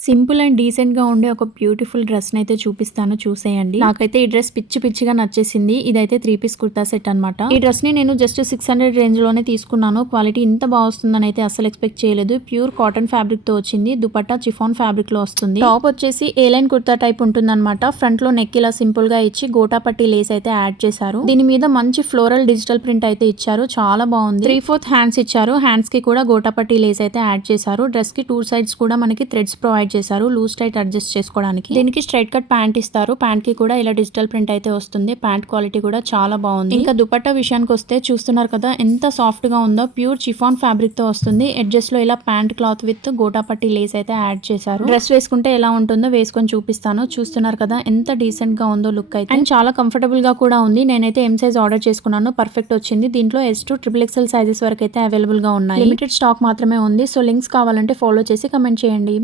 Simple and డీసెంట్‌గా ఉండే ఒక బ్యూటిఫుల్ డ్రెస్‌నైతే చూపిస్తాను చూసేయండి. నాకైతే ఈ డ్రెస్ పిచ్చి పిచ్చిగా నచ్చేసింది. ఇదైతే 3 పీస్ కుర్తా సెట్ అనమాట. ఈ డ్రెస్‌ని నేను జస్ట్ 600 రేంజ్‌లోనే తీసుకున్నాను. క్వాలిటీ ఇంత వస్తుందని అయితే అస్సలు ఎక్స్‌పెక్ట్ చేయలేదు. ప్యూర్ కాటన్ ఫ్యాబ్రిక్‌తో వచ్చింది. దుపట్టా చిఫాన్ ఫ్యాబ్రిక్‌లో వస్తుంది. టాప్ వచ్చేసి ఏ లైన్ కుర్తా టైప్ ఉంటుందన్నమాట. ఫ్రంట్‌లో నెక్ ఇలా సింపుల్‌గా ఇచ్చి గోటాపట్టి లేస్ అయితే యాడ్ చేశారు. దీని మీద మంచి ఫ్లోరల్ డిజిటల్ ప్రింట్ అయితే ఇచ్చారు. చాలా బాగుంది. 3/4 హ్యాండ్స్ ఇచ్చారు. హ్యాండ్స్‌కి కూడా గోటాపట్టి లేస్ అయితే యాడ్ చేశారు. డ్రెస్‌కి 2 సైడ్స్ కూడా మనకి థ్రెడ్స్ ప్రొవైడ్ చేశారు లూజ్ టైట్ అడ్జస్ట్ చేసుకోవడానికి. దీనికి స్ట్రైట్ కట్ ప్యాంట్ ఇస్తారు. ప్యాంట్ కి కూడా ఇలా డిజిటల్ ప్రింట్ అయితే వస్తుంది. ప్యాంట్ క్వాలిటీ కూడా చాలా బాగుంది. ఇంకా దుపట్టా విషయానికి వస్తే చూస్తున్నారు కదా ఎంత సాఫ్ట్ గా ఉందో. ప్యూర్ చిఫాన్ ఫ్యాబ్రిక్ తో వస్తుంది. ఎడ్జెస్ లో ఇలా pant cloth with gota patti Lay's అయితే యాడ్ చేశారు. డ్రెస్ వేసుకుంటే ఎలా ఉంటుందో వేసుకొని చూపిస్తాను. చూస్తున్నారు కదా ఎంత డీసెంట్ గా ఉందో లుక్ అయితే. అండ్ చాలా కంఫర్టబుల్ గా కూడా ఉంది. నేనైతే ఎం సైజ్ ఆర్డర్ చేసుకున్నాను. పర్ఫెక్ట్ వచ్చింది. దీంట్లో S2 XXL సైజెస్ వరకు అయితే అవైలబుల్ గా ఉన్నాయి. లిమిటెడ్ స్టాక్ మాత్రమే ఉంది. సో లింక్స్ కావాలంటే ఫాలో చేసి కమెంట్ చేయండి.